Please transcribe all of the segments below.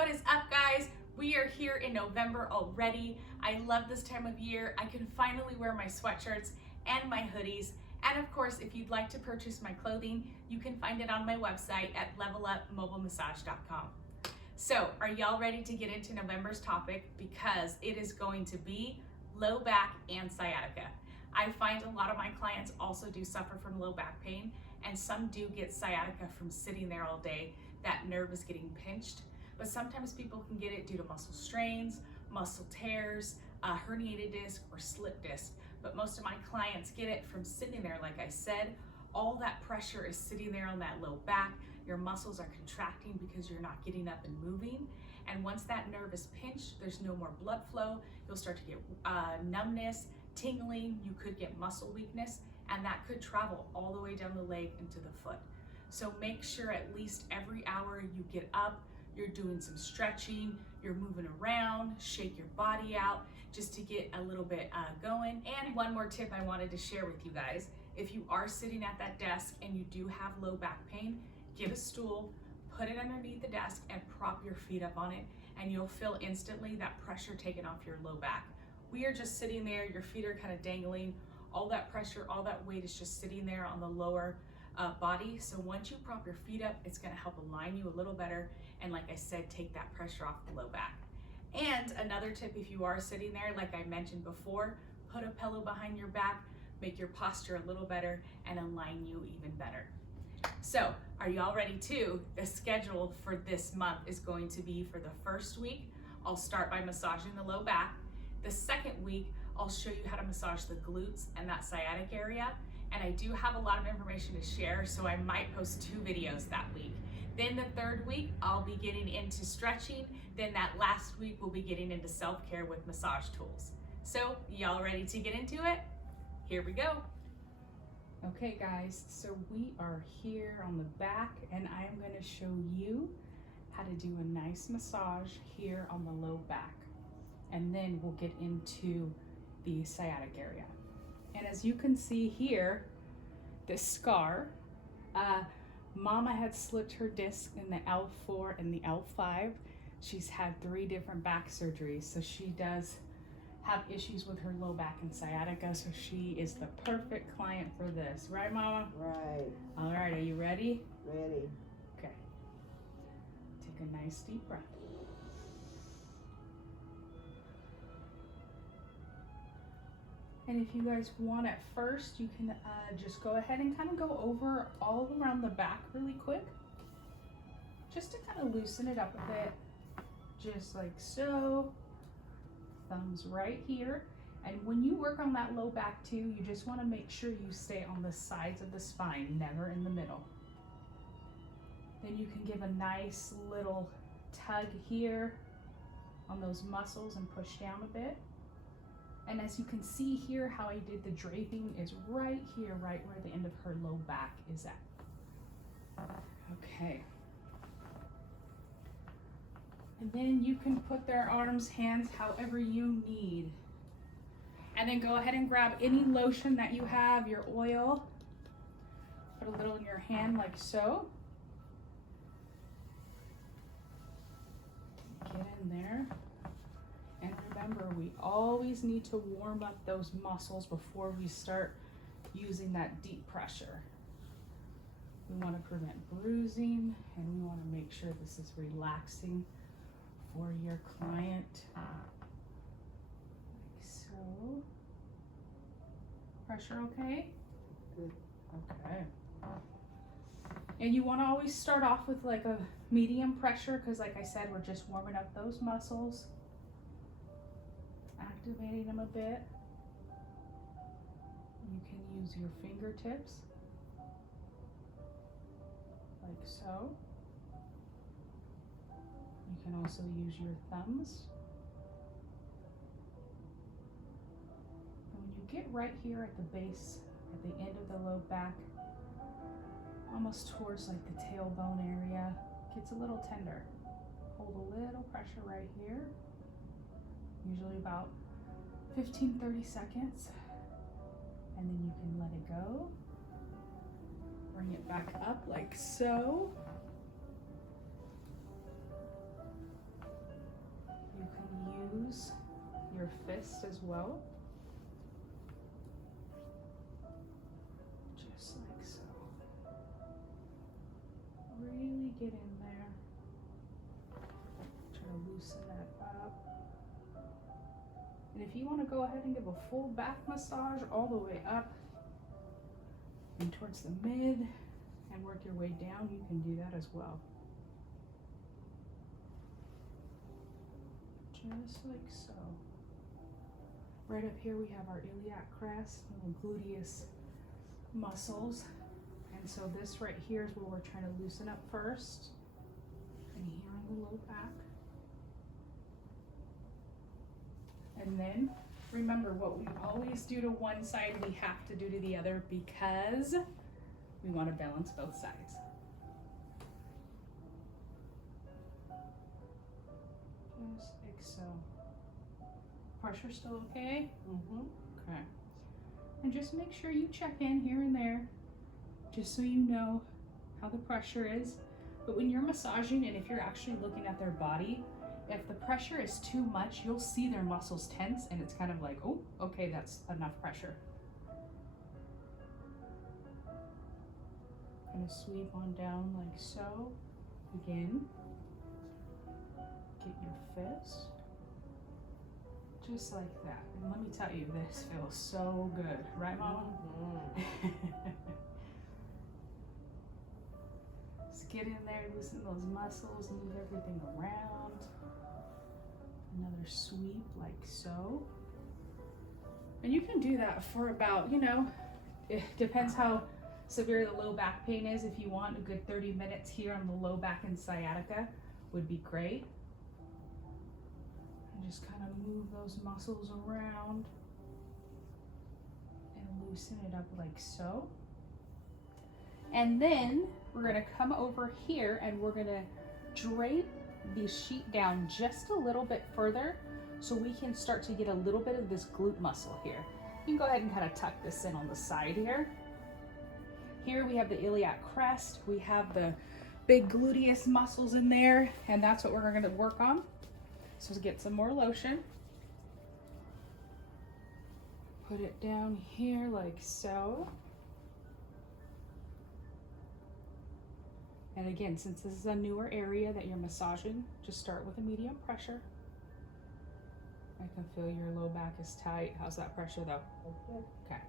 What is up, guys? We are here in November already. I love this time of year. I can finally wear my sweatshirts and my hoodies. And of course, if you'd like to purchase my clothing, you can find it on my website at levelupmobilemassage.com. So, are y'all ready to get into November's topic? Because it is going to be low back and sciatica. I find a lot of my clients also do suffer from low back pain, and some do get sciatica from sitting there all day. That nerve is getting pinched. But sometimes people can get it due to muscle strains, muscle tears, a herniated disc, or slip disc. But most of my clients get it from sitting there, like I said. All that pressure is sitting there on that low back. Your muscles are contracting because you're not getting up and moving. And once that nerve is pinched, there's no more blood flow. You'll start to get numbness, tingling. You could get muscle weakness, and that could travel all the way down the leg into the foot. So make sure at least every hour you get up, you're doing some stretching, you're moving around, shake your body out just to get a little bit going. And one more tip I wanted to share with you guys. If you are sitting at that desk and you do have low back pain, get a stool, put it underneath the desk and prop your feet up on it, and you'll feel instantly that pressure taken off your low back. We are just sitting there, your feet are kind of dangling, all that pressure, all that weight is just sitting there on the lower body. So once you prop your feet up, it's going to help align you a little better, and like I said, take that pressure off the low back. And another tip, if you are sitting there, like I mentioned before, put a pillow behind your back, make your posture a little better, and align you even better. So are y'all ready too? The schedule for this month is going to be, for the first week, I'll start by massaging the low back. The second week, I'll show you how to massage the glutes and that sciatic area. And I do have a lot of information to share, so I might post 2 videos that week. Then the third week, I'll be getting into stretching. Then that last week, we'll be getting into self-care with massage tools. So y'all ready to get into it? Here we go. Okay guys, so we are here on the back, and I am going to show you how to do a nice massage here on the low back. And then we'll get into the sciatic area. And as you can see here, this scar, Mama had slipped her disc in the L4 and the L5. She's had 3 different back surgeries, so she does have issues with her low back and sciatica, so she is the perfect client for this. Right, Mama? Right. All right, are you ready? Ready. Okay. Take a nice deep breath. And if you guys want at first, you can just go ahead and kind of go over all around the back really quick, just to kind of loosen it up a bit, just like so. Thumbs right here. And when you work on that low back too, you just want to make sure you stay on the sides of the spine, never in the middle. Then you can give a nice little tug here on those muscles and push down a bit. And as you can see here, how I did the draping is right here, right where the end of her low back is at. Okay. And then you can put their arms, hands, however you need. And then go ahead and grab any lotion that you have, your oil. Put a little in your hand like so. Get in there. And remember, we always need to warm up those muscles before we start using that deep pressure. We want to prevent bruising, and we want to make sure this is relaxing for your client. Like so. Pressure okay? Good. Okay. And you want to always start off with like a medium pressure, because like I said, we're just warming up those muscles. Activating them a bit. You can use your fingertips, like so. You can also use your thumbs. And when you get right here at the base, at the end of the low back, almost towards like the tailbone area, gets a little tender. Hold a little pressure right here. Usually about 15-30 seconds, and then you can let it go. Bring it back up like so. crest as well. Just like so. Really get in there. Try to loosen that up. And if you want to go ahead and give a full back massage all the way up and towards the mid and work your way down, you can do that as well. Just like so. Right up here we have our iliac crest, little gluteus muscles. And so this right here is where we're trying to loosen up first. And here on the low back. And then remember, what we always do to one side, we have to do to the other because we want to balance both sides. Just like so. Pressure still okay? Okay. And just make sure you check in here and there, just so you know how the pressure is. But when you're massaging and if you're actually looking at their body, if the pressure is too much, you'll see their muscles tense and it's kind of like, oh, okay, that's enough pressure. Kind of sweep on down like so. Again, get your fist. Just like that. And let me tell you, this feels so good. Right, Mama? Just get in there, loosen those muscles, move everything around. Another sweep like so. And you can do that for about, it depends how severe the low back pain is. If you want a good 30 minutes here on the low back and sciatica would be great. And just kind of move those muscles around and loosen it up like so. And then we're gonna come over here and we're gonna drape the sheet down just a little bit further so we can start to get a little bit of this glute muscle here. You can go ahead and kind of tuck this in on the side here. Here we have the iliac crest. We have the big gluteus muscles in there, and that's what we're going to work on. So get some more lotion. Put it down here like so. And again, since this is a newer area that you're massaging, just start with a medium pressure. I can feel your low back is tight. How's that pressure though? Okay.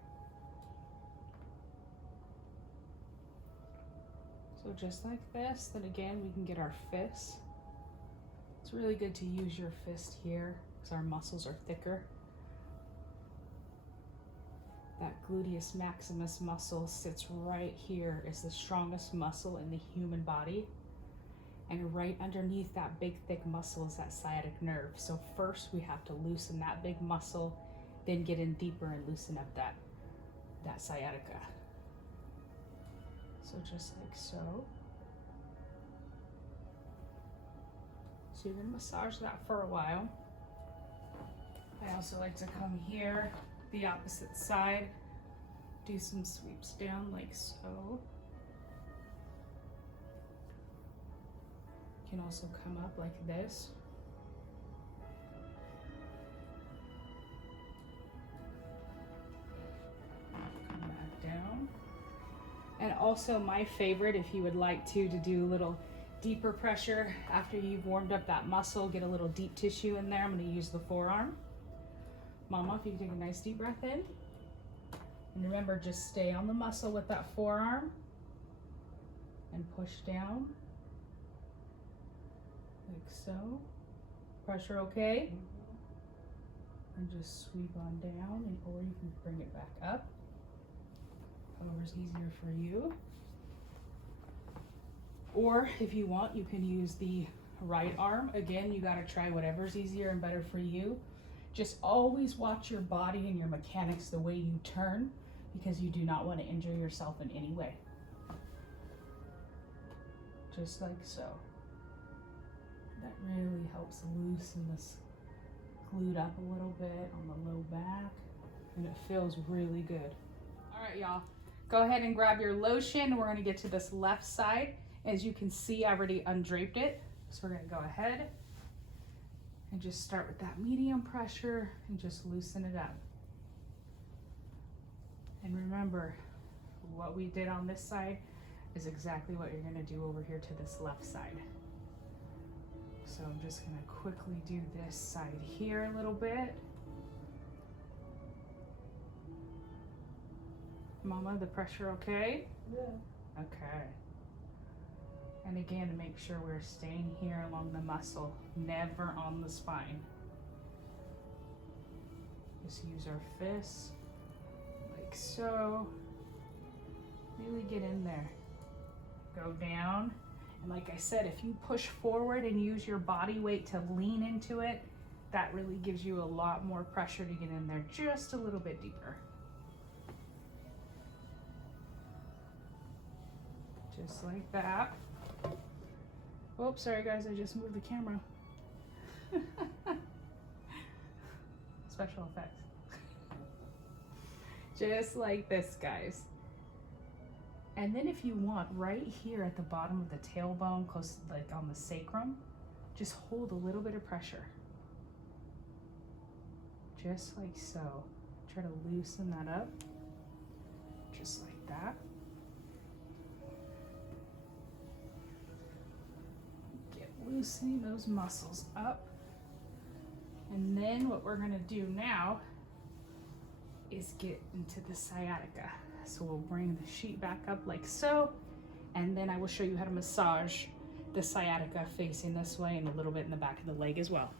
So just like this, then again, we can get our fists. It's really good to use your fist here because our muscles are thicker. That gluteus maximus muscle sits right here. It's the strongest muscle in the human body. And right underneath that big thick muscle is that sciatic nerve. So first we have to loosen that big muscle, then get in deeper and loosen up that sciatica. So just like so. So you're gonna massage that for a while. I also like to come here, the opposite side, do some sweeps down like so. You can also come up like this. Come back down. And also my favorite, if you would like to do a little deeper pressure after you've warmed up that muscle, get a little deep tissue in there. I'm going to use the forearm. Mama, if you can take a nice deep breath in. And remember, just stay on the muscle with that forearm and push down like so. Pressure okay? And just sweep on down, and or you can bring it back up. However's easier for you. Or if you want, you can use the right arm. Again, you got to try whatever's easier and better for you. Just always watch your body and your mechanics the way you turn, because you do not want to injure yourself in any way. Just like so. That really helps loosen this glute up a little bit on the low back, and it feels really good. All right, y'all. Go ahead and grab your lotion. We're going to get to this left side. As you can see, I already undraped it. So we're going to go ahead And just start with that medium pressure and just loosen it up. And remember, what we did on this side is exactly what you're gonna do over here to this left side. So I'm just gonna quickly do this side here a little bit. Mama, the pressure okay? Yeah. Okay. And again, make sure we're staying here along the muscle, never on the spine. Just use our fists, like so. Really get in there. Go down. And like I said, if you push forward and use your body weight to lean into it, that really gives you a lot more pressure to get in there just a little bit deeper. Just like that. Oops, sorry guys, I just moved the camera. Special effects. Just like this, guys. And then if you want, right here at the bottom of the tailbone, close like on the sacrum, just hold a little bit of pressure. Just like so. Try to loosen that up. Just like that. Loosening those muscles up. And then what we're going to do now is get into the sciatica. So we'll bring the sheet back up like so, and then I will show you how to massage the sciatica facing this way and a little bit in the back of the leg as well.